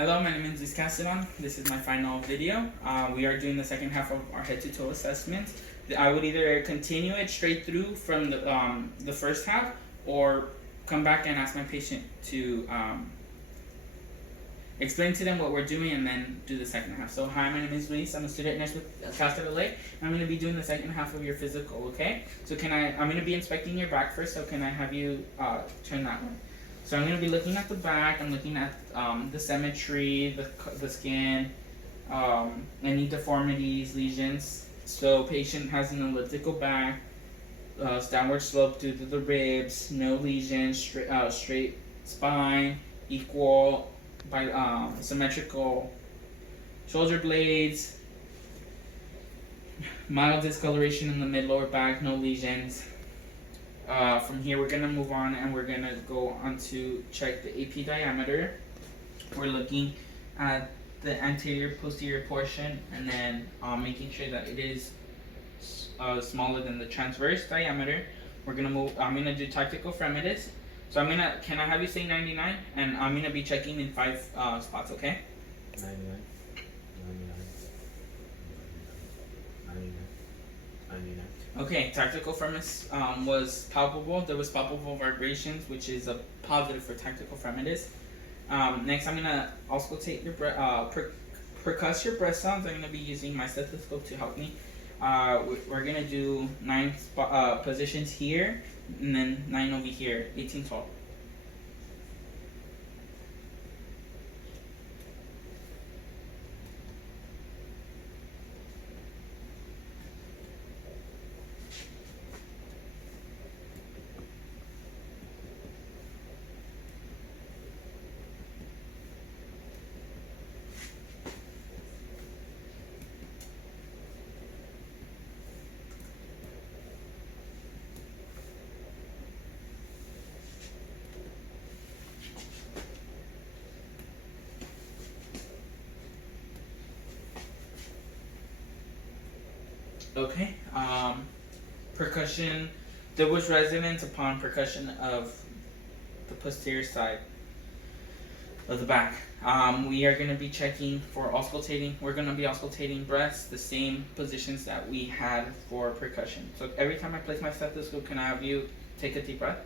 Hello, my name is Luis Castellon. This is my final video. We are doing the second half of our head to toe assessment. I would either continue it straight through from the first half or come back and ask my patient to explain to them what we're doing and then do the second half. So hi, my name is Luis. I'm a student nurse with CSULA. I'm going to be doing the second half of your physical, okay? So I'm going to be inspecting your back first, so can I have you turn that way? So I'm going to be looking at the back. I'm looking at the symmetry, the skin, any deformities, lesions. So patient has an elliptical back, downward slope due to the ribs, no lesions, straight spine, equal, symmetrical shoulder blades, mild discoloration in the mid lower back, no lesions. From here, we're going to move on and we're going to go on to check the AP diameter. We're looking at the anterior posterior portion and then making sure that it is smaller than the transverse diameter. I'm going to do tactical fremitus. So can I have you say 99? And I'm going to be checking in 5 spots, okay? 99, 99, 99. Okay, tactical fremitus was palpable. There was palpable vibrations, which is a positive for tactical fremitus. Next, I'm gonna auscultate your percuss your breath sounds. I'm gonna be using my stethoscope to help me. We're gonna do 9 positions here, and then 9 over here. 18 total. Okay. Percussion. There was resonance upon percussion of the posterior side of the back. We are going to be checking for auscultating. We're going to be auscultating breaths, the same positions that we had for percussion. So every time I place my stethoscope, can I have you take a deep breath?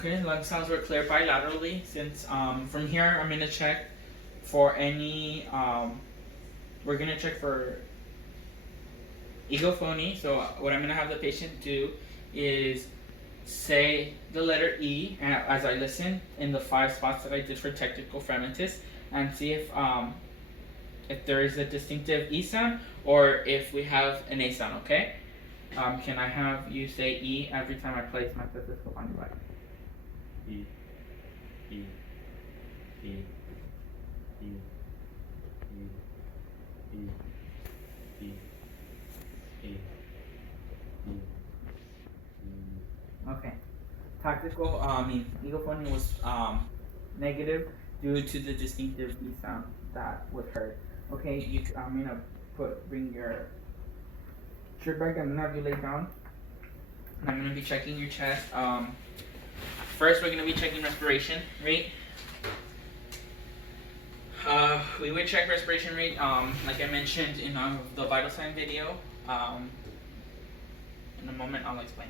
Okay, lung sounds were clear bilaterally. Since from here I'm gonna check for any we're gonna check for egophony. So what I'm gonna have the patient do is say the letter E as I listen in the 5 spots that I did for tactical fremitus, and see if there is a distinctive E sound or if we have an A sound. Okay. Can I have you say E every time I place my stethoscope on your right? E, E, E, E, E, E, E, E, E. Okay. Egophony was negative due to the distinctive E sound that was heard. Okay, I'm gonna bring your shirt back. I'm gonna have you lay down. And I'm gonna be checking your chest. First, we're gonna be checking respiration rate. We would check respiration rate, like I mentioned in the vital sign video. In a moment, I'll explain.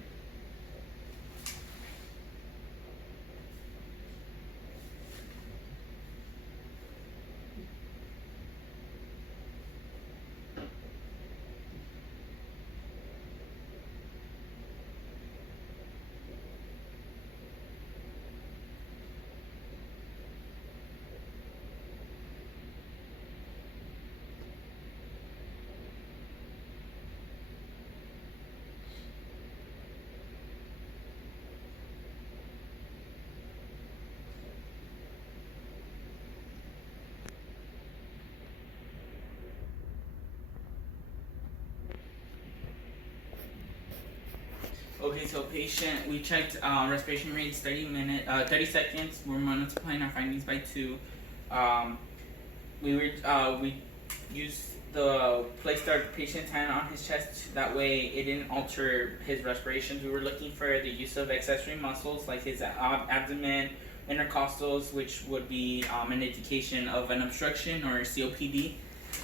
Okay, so patient, we checked respiration rates 30 seconds. We're multiplying our findings by 2. Um, we used placed our patient's hand on his chest. That way, it didn't alter his respirations. We were looking for the use of accessory muscles like his abdomen, intercostals, which would be an indication of an obstruction or COPD,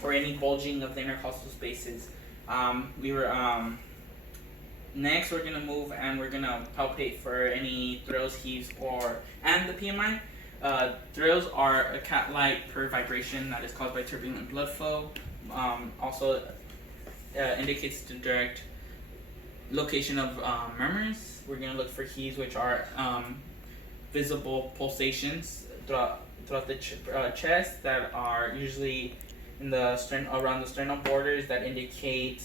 or any bulging of the intercostal spaces. We were Next, we're gonna move and we're gonna palpate for any thrills, heaves, and the PMI. Thrills are a cat-like per vibration that is caused by turbulent blood flow. Also indicates the direct location of murmurs. We're gonna look for heaves, which are visible pulsations throughout the chest that are usually in the around the sternal borders that indicate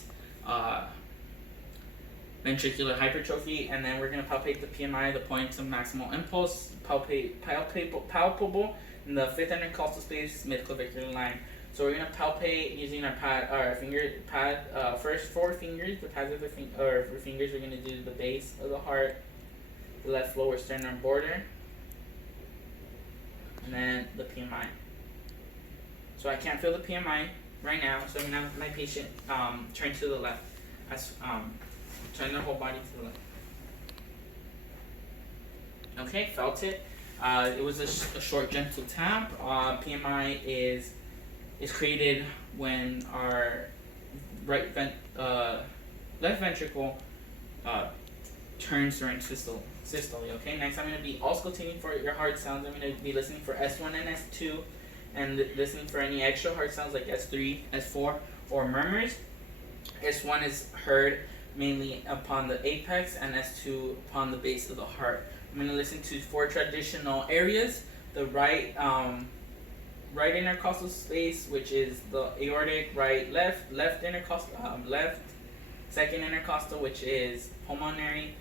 ventricular hypertrophy. And then we're going to palpate the PMI, the points of maximal impulse, palpable in the fifth intercostal space, mid-clavicular line. So we're going to palpate using our finger pad, first 4 fingers, the pads of the fingers. We're going to do the base of the heart, the left lower sternum border, and then the PMI. So I can't feel the PMI right now, so I'm going to have my patient turn to the left. Turn their whole body to the left. Okay, felt it. It was a short, gentle tap. PMI is created when our left ventricle turns during systole. Okay, next I'm going to be auscultating for your heart sounds. I'm going to be listening for S1 and S2, and listening for any extra heart sounds like S3, S4, or murmurs. S1 is heard mainly upon the apex, and S2 upon the base of the heart. I'm going to listen to 4 traditional areas: the right intercostal space, which is the aortic, left intercostal, left second intercostal, which is pulmonary,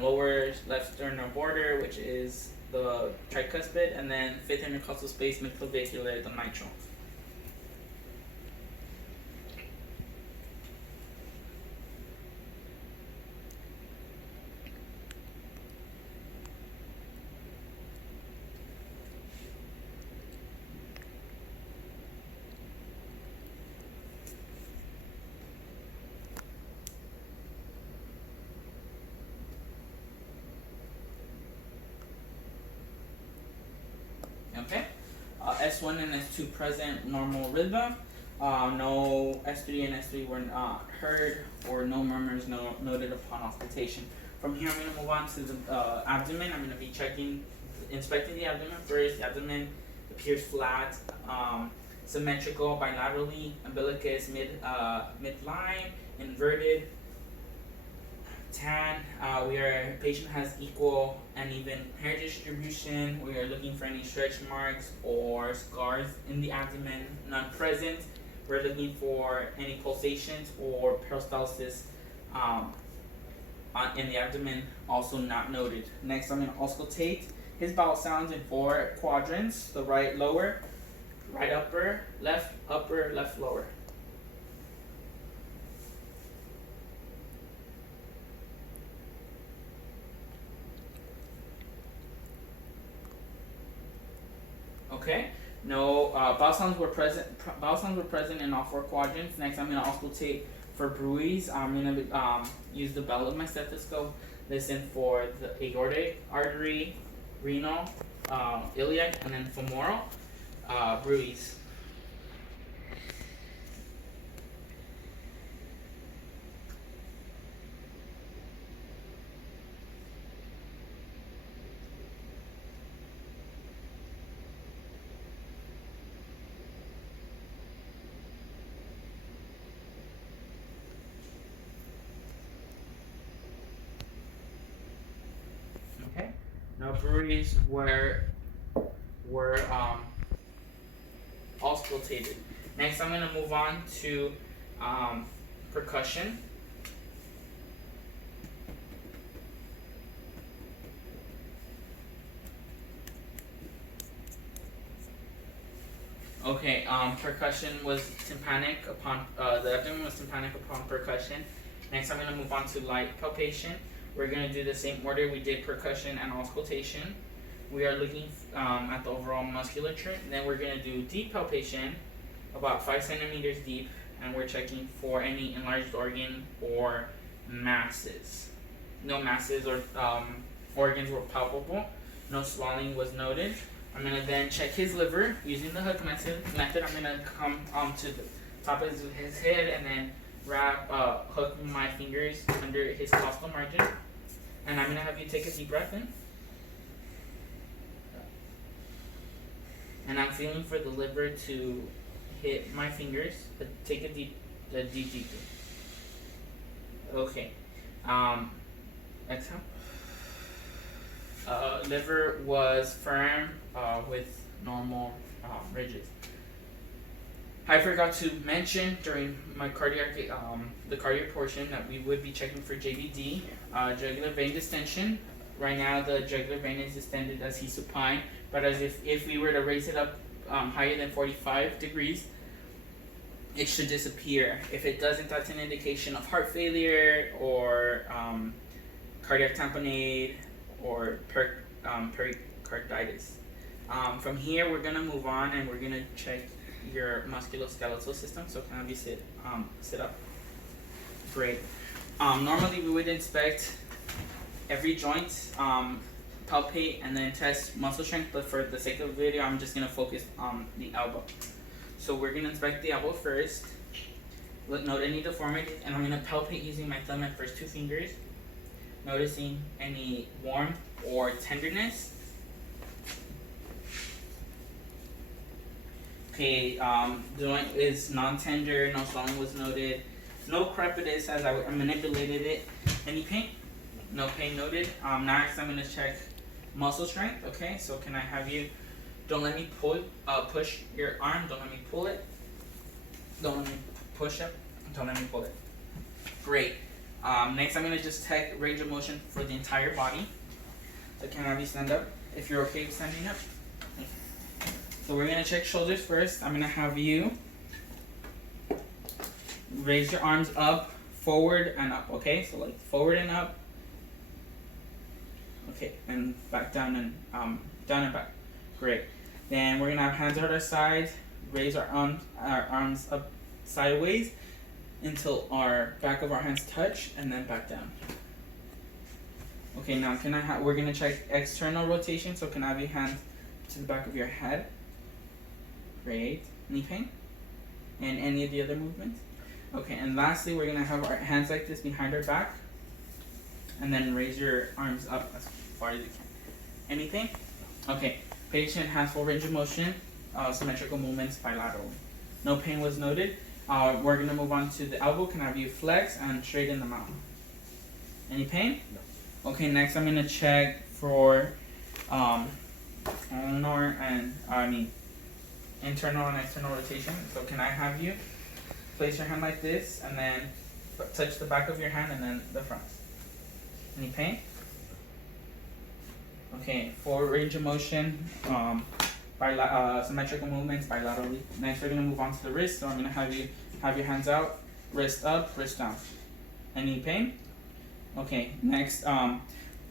lower left sternal border, which is the tricuspid, and then fifth intercostal space, midclavicular, the mitral. Okay, S1 and S2 present, normal rhythm. No S3 and S3 were heard, or no murmurs noted upon auscultation. From here, I'm going to move on to the abdomen. I'm going to be inspecting the abdomen first. The abdomen appears flat, symmetrical, bilaterally, umbilicus midline, inverted, tan. Patient has equal and even hair distribution. We are looking for any stretch marks or scars in the abdomen, none present. We're looking for any pulsations or peristalsis in the abdomen, also not noted. Next, I'm going to auscultate his bowel sounds in 4 quadrants: the right lower, right upper, left lower. Okay. No bowel sounds were present. Bowel sounds were present in all 4 quadrants. Next, I'm gonna auscultate for bruits. I'm gonna use the bell of my stethoscope. Listen for the aortic, artery, renal, iliac, and then femoral bruits. Okay. Now breweries were auscultated. Next, I'm gonna move on to percussion. Okay. Percussion was tympanic upon the abdomen was tympanic upon percussion. Next, I'm gonna move on to light palpation. We're gonna do the same order we did percussion and auscultation. We are looking at the overall musculature. And then we're gonna do deep palpation, about 5 centimeters deep, and we're checking for any enlarged organ or masses. No masses or organs were palpable. No swelling was noted. I'm gonna then check his liver using the hook method. I'm gonna come to the top of his head and then hook my fingers under his costal margin. And I'm gonna have you take a deep breath in. And I'm feeling for the liver to hit my fingers, but take a deep breath. Okay. Exhale. Liver was firm with normal ridges. I forgot to mention during my the cardiac portion that we would be checking for JVD, jugular vein distension. Right now the jugular vein is distended as he's supine, but as if we were to raise it up higher than 45 degrees, it should disappear. If it doesn't, that's an indication of heart failure or cardiac tamponade or pericarditis. From here, we're gonna move on and we're gonna check your musculoskeletal system. So can I have you sit up? Great. Normally, we would inspect every joint, palpate, and then test muscle strength. But for the sake of the video, I'm just gonna focus on the elbow. So we're gonna inspect the elbow first. Note any deformity, and I'm gonna palpate using my thumb and first 2 fingers, noticing any warmth or tenderness. Okay, joint is non-tender, no swelling was noted, no crepitus as I manipulated it. Any pain? No pain noted. Next, I'm gonna check muscle strength. Okay, so can I have you? Don't let me push your arm. Don't let me pull it. Don't let me push it. Don't let me pull it. Great. Next, I'm gonna just check range of motion for the entire body. So can I have you stand up? If you're okay with standing up. So we're gonna check shoulders first. I'm gonna have you raise your arms up, forward and up. Okay, so like forward and up. Okay, and back down and down and back. Great. Then we're gonna have hands at our sides. Raise our arms up sideways until our back of our hands touch, and then back down. Okay, now we're gonna check external rotation. So can I have your hands to the back of your head? Great. Any pain? And any of the other movements? Okay, and lastly, we're gonna have our hands like this behind our back, and then raise your arms up as far as you can. Any pain? Okay. Patient has full range of motion, symmetrical movements bilaterally. No pain was noted. We're gonna move on to the elbow. Can I have you flex and straighten them out? Any pain? No. Okay, next I'm gonna check for internal and external rotation. So can I have you place your hand like this and then touch the back of your hand and then the front? Any pain? Okay, for range of motion, symmetrical movements bilaterally. Next, we're gonna move on to the wrist. So I'm gonna have you have your hands out, wrist up, wrist down. Any pain? Okay. Next,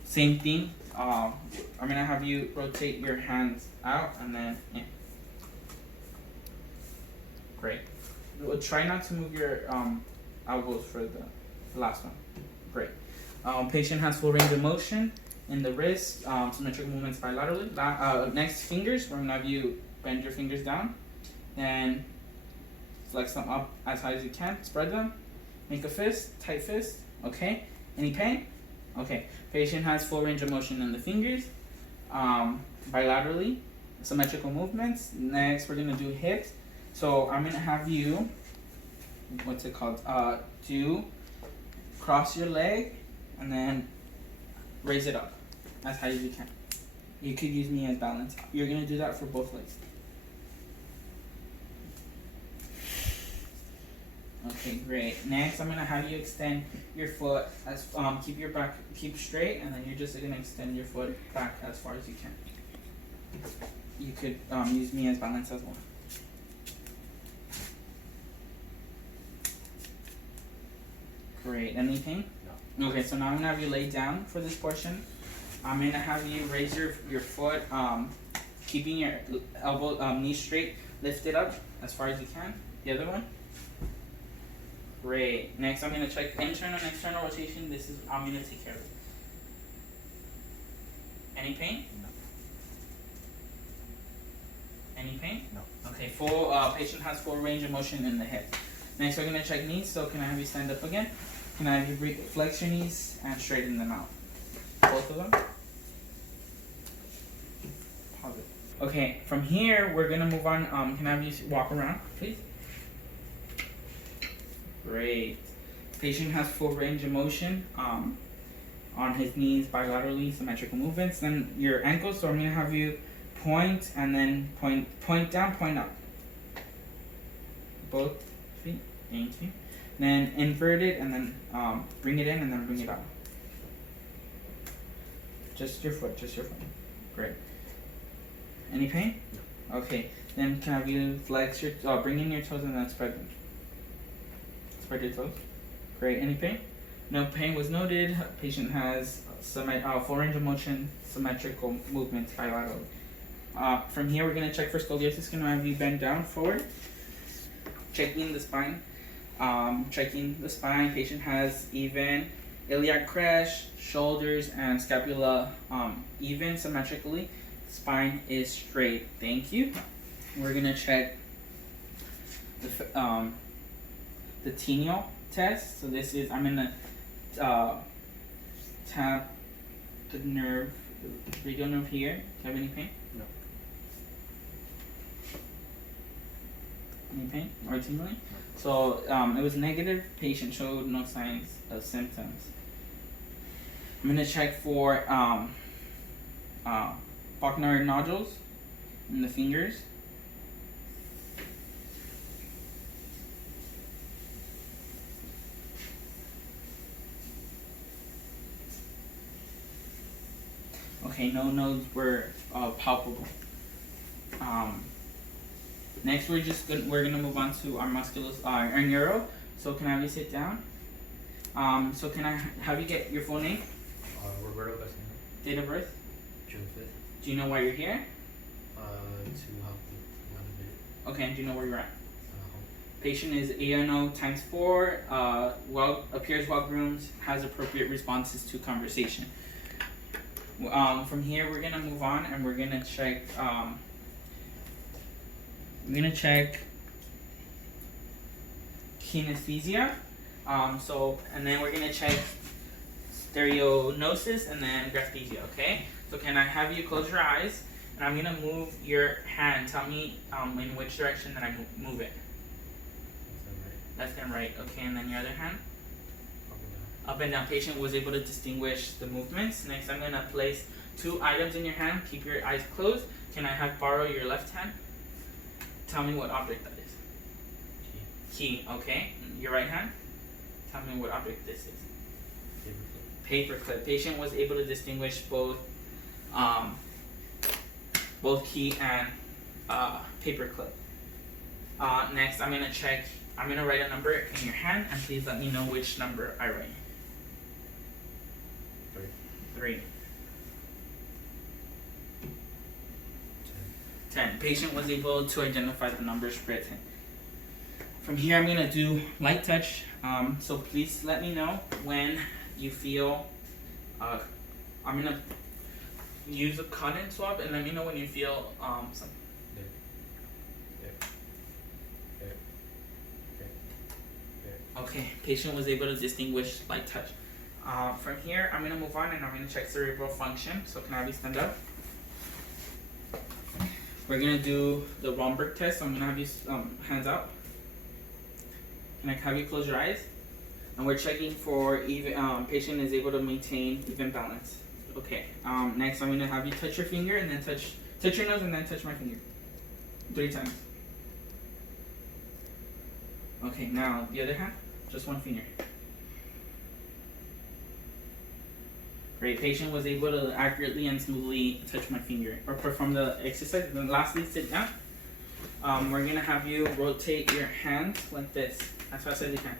same thing. I'm gonna have you rotate your hands out and then in. Great. We'll try not to move your elbows for the last one. Great. Patient has full range of motion in the wrist, symmetrical movements bilaterally. Next, fingers. We're gonna have you bend your fingers down, then flex them up as high as you can. Spread them. Make a fist, tight fist. Okay. Any pain? Okay. Patient has full range of motion in the fingers, bilaterally, symmetrical movements. Next, we're gonna do hips. So I'm gonna have you, what's it called? Cross your leg and then raise it up as high as you can. You could use me as balance. You're gonna do that for both legs. Okay, great. Next, I'm gonna have you extend your foot as keep straight, and then you're just gonna extend your foot back as far as you can. You could use me as balance as well. Great. Anything? No. Okay, so now I'm gonna have you lay down for this portion. I'm gonna have you raise your foot, keeping your elbow, knee straight, lift it up as far as you can. The other one. Great. Next, I'm gonna check internal and external rotation. I'm gonna take care of it. Any pain? No. Any pain? No. Okay. Patient has full range of motion in the hip. Next, we're gonna check knees. So can I have you stand up again? Can I have you flex your knees and straighten them out? Both of them. Pause it. Okay. From here, we're gonna move on. Can I have you walk around, please? Great. Patient has full range of motion on his knees, bilaterally, symmetrical movements. Then your ankles, so I'm going to have you point and then point down, point up. Both feet, thank you. Then invert it and then bring it in and then bring it out. Just your foot. Great. Any pain? No. Okay. Then can I have you flex bring in your toes and then spread them. Spread your toes. Great. Any pain? No pain was noted. Patient has full range of motion, symmetrical movements bilaterally. From here, we're going to check for scoliosis. Can I have you bend down forward? Checking the spine. Patient has even iliac crest, shoulders, and scapula even symmetrically. Spine is straight. Thank you. We're going to check the Tenial test. So this is, I'm gonna tap the nerve, the radial nerve here. Do you have any pain? No. Any pain or tingling? So it was negative. Patient showed no signs of symptoms. I'm gonna check for Bachner nodules in the fingers. Okay, no nodes were palpable. Next, we're gonna move on to our our neuro. So can I have you sit down? So can I have you get your full name? Roberto Garcia. Date of birth? June 5th. Do you know why you're here? To help with motivate. Okay, and do you know where you're at? Home. Patient is ANO times 4. Appears well groomed. Has appropriate responses to conversation. From here, we're gonna move on and we're gonna check. Kinesthesia. And then we're gonna check stereognosis and then graphthesia. Okay. So can I have you close your eyes and I'm gonna move your hand. Tell me in which direction that I move it. Left and right. Okay, and then your other hand. Up and down. Patient was able to distinguish the movements. Next, I'm gonna place 2 items in your hand. Keep your eyes closed. Can I borrow your left hand? Tell me what object that is. Key. Okay. Your right hand? Tell me what object this is. Paperclip. Patient was able to distinguish both key and paperclip. Next, I'm gonna write a number in your hand, and please let me know which number I write. 3. 10. Patient was able to identify the numbers written. From here, I'm gonna do light touch. So please let me know when you feel. I'm gonna use a cotton swab and let me know when you feel some. Okay, patient was able to distinguish light touch. From here, I'm gonna move on and I'm gonna check cerebral function. So can I have you stand up? We're gonna do the Romberg test. So I'm gonna have you hands out. Can I have you close your eyes? And we're checking for even patient is able to maintain even balance. Okay. Next, I'm gonna have you touch your finger and then touch your nose and then touch my finger 3 times. Okay. Now the other hand, just one finger. Great. Patient was able to accurately and smoothly touch my finger or perform the exercise. And then lastly, sit down. We're gonna have you rotate your hand like this as fast as you can.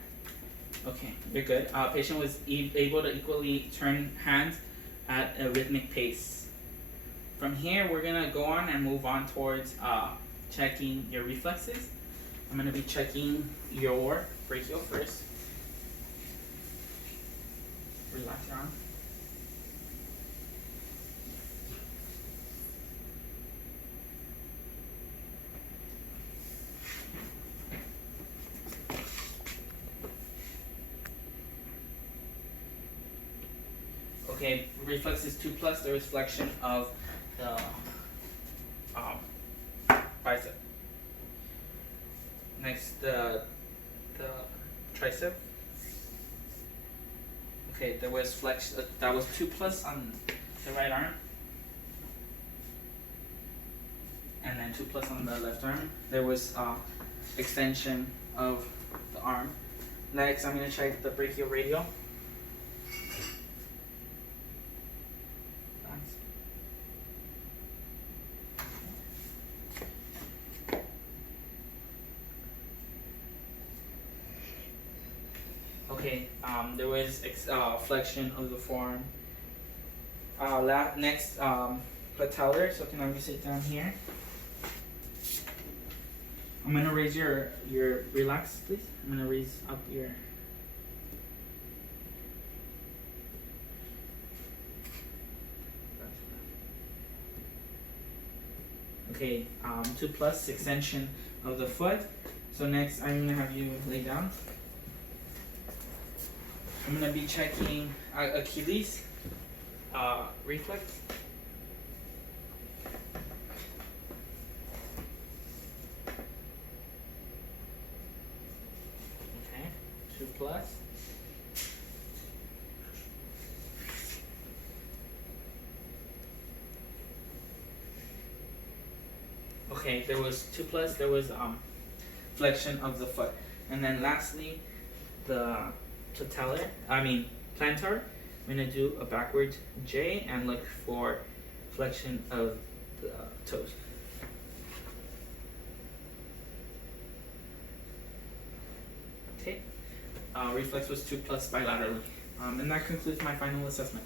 Okay, you're good. Patient was able to equally turn hands at a rhythmic pace. From here, we're gonna go on and move on towards checking your reflexes. I'm gonna be checking your brachial first. Relax your arm. Okay, reflex is 2+. There is flexion of the bicep. Next, the tricep. Okay, there was flex. That was 2+ on the right arm, and then 2+ on the left arm. There was extension of the arm. Next, I'm gonna check the brachioradial. Okay, there was flexion of the forearm. Next, patellar. So can I just sit down here? I'm gonna raise your relax, please. I'm gonna raise up your. Okay, 2+ extension of the foot. So next, I'm gonna have you lay down. I'm gonna be checking Achilles reflex. Okay, 2+. Okay, there was 2+. There was flexion of the foot, and then lastly, the plantar. I'm gonna do a backward J and look for flexion of the toes. Okay, reflex was 2+ bilaterally, and that concludes my final assessment.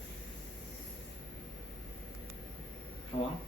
Hello?